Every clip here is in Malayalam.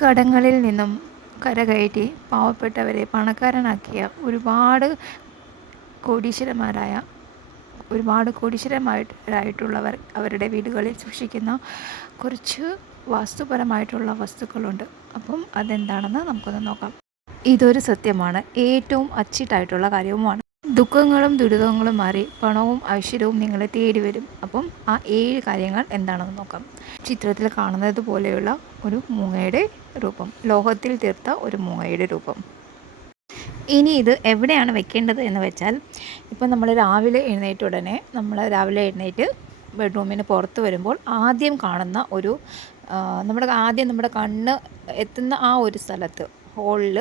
കടങ്ങളിൽ നിന്നും കരകയറ്റി പാവപ്പെട്ടവരെ പണക്കാരനാക്കിയ ഒരുപാട് കോടീശ്വരന്മാരായിട്ടുള്ളവർ അവരുടെ വീടുകളിൽ സൂക്ഷിക്കുന്ന കുറച്ച് വാസ്തുപരമായിട്ടുള്ള വസ്തുക്കളുണ്ട്. അപ്പം അതെന്താണെന്ന് നമുക്കൊന്ന് നോക്കാം. ഇതൊരു സത്യമാണ്, ഏറ്റവും അച്ചിട്ടായിട്ടുള്ള കാര്യവുമാണ്. ദുഃഖങ്ങളും ദുരിതങ്ങളും മാറി പണവും ഐശ്വര്യവും നിങ്ങളെ തേടി വരും. അപ്പം ആ 7 കാര്യങ്ങൾ എന്താണെന്ന് നോക്കാം. ചിത്രത്തിൽ കാണുന്നത് പോലെയുള്ള ഒരു മൂങ്ങയുടെ രൂപം, ലോഹത്തിൽ തീർത്ത ഒരു മൂങ്ങയുടെ രൂപം. ഇനി ഇത് എവിടെയാണ് വെക്കേണ്ടത് എന്ന് വെച്ചാൽ, ഇപ്പം നമ്മൾ രാവിലെ എഴുന്നേറ്റ് ബെഡ്റൂമിന് പുറത്ത് വരുമ്പോൾ ആദ്യം കാണുന്ന നമ്മുടെ കണ്ണ് എത്തുന്ന ആ ഒരു സ്ഥലത്ത്, ഹോളിൽ,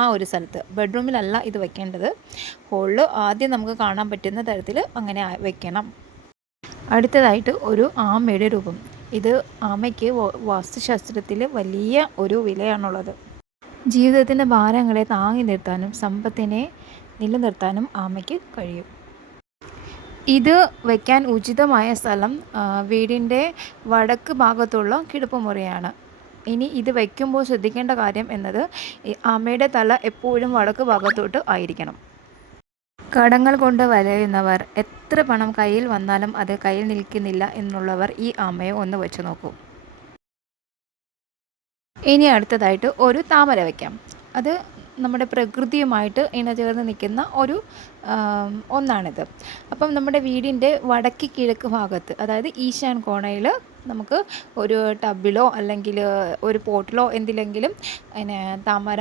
ആ ഒരു സ്ഥലത്ത്, ബെഡ്റൂമിലല്ല ഇത് വെക്കേണ്ടത്, ഹോളിൽ ആദ്യം നമുക്ക് കാണാൻ പറ്റുന്ന തരത്തിൽ അങ്ങനെ വെക്കണം. അടുത്തതായിട്ട് ഒരു ആമയുടെ രൂപം. ഇത് ആമയ്ക്ക് വാസ്തുശാസ്ത്രത്തിൽ വലിയ ഒരു വിലയാണുള്ളത്. ജീവിതത്തിൻ്റെ ഭാരങ്ങളെ താങ്ങി നിർത്താനും സമ്പത്തിനെ നിലനിർത്താനും ആമയ്ക്ക് കഴിയും. ഇത് വയ്ക്കാൻ ഉചിതമായ സ്ഥലം വീടിൻ്റെ വടക്ക് ഭാഗത്തുള്ള കിടപ്പുമുറിയാണ്. ഇനി ഇത് വയ്ക്കുമ്പോൾ ശ്രദ്ധിക്കേണ്ട കാര്യം എന്നത്, ആമയുടെ തല എപ്പോഴും വടക്ക് ഭാഗത്തോട്ട് ആയിരിക്കണം. കടങ്ങൾ കൊണ്ട് വലയുന്നവർ, എത്ര പണം കയ്യിൽ വന്നാലും അത് കയ്യിൽ നിൽക്കുന്നില്ല എന്നുള്ളവർ ഈ ആമയെ ഒന്ന് വെച്ച് നോക്കൂ. ഇനി അടുത്തതായിട്ട് ഒരു താമര വയ്ക്കാം. അത് നമ്മുടെ പ്രകൃതിയുമായിട്ട് ഇണചേർന്ന് നിൽക്കുന്ന ഒന്നാണിത്. അപ്പം നമ്മുടെ വീടിൻ്റെ വടക്ക് കിഴക്ക് ഭാഗത്ത്, അതായത് ഈശാൻ കോണയിൽ, നമുക്ക് ഒരു ടബിലോ അല്ലെങ്കിൽ ഒരു പോട്ടിലോ എന്തിലെങ്കിലും താമര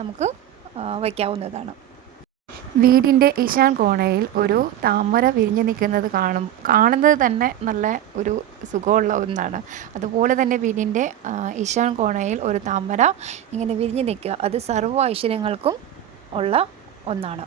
നമുക്ക് വയ്ക്കാവുന്നതാണ്. വീടിൻ്റെ ഈശാൻ കോണയിൽ ഒരു താമര വിരിഞ്ഞ് നിൽക്കുന്നത് കാണുന്നത് തന്നെ നല്ല ഒരു സുഖമുള്ള ഒന്നാണ്. അതുപോലെ തന്നെ വീടിൻ്റെ ഈശാൻ കോണയിൽ ഒരു താമര ഇങ്ങനെ വിരിഞ്ഞ് നിൽക്കുക, അത് സർവ്വ ഐശ്വര്യങ്ങൾക്കും ഉള്ള ഒന്നാണ്.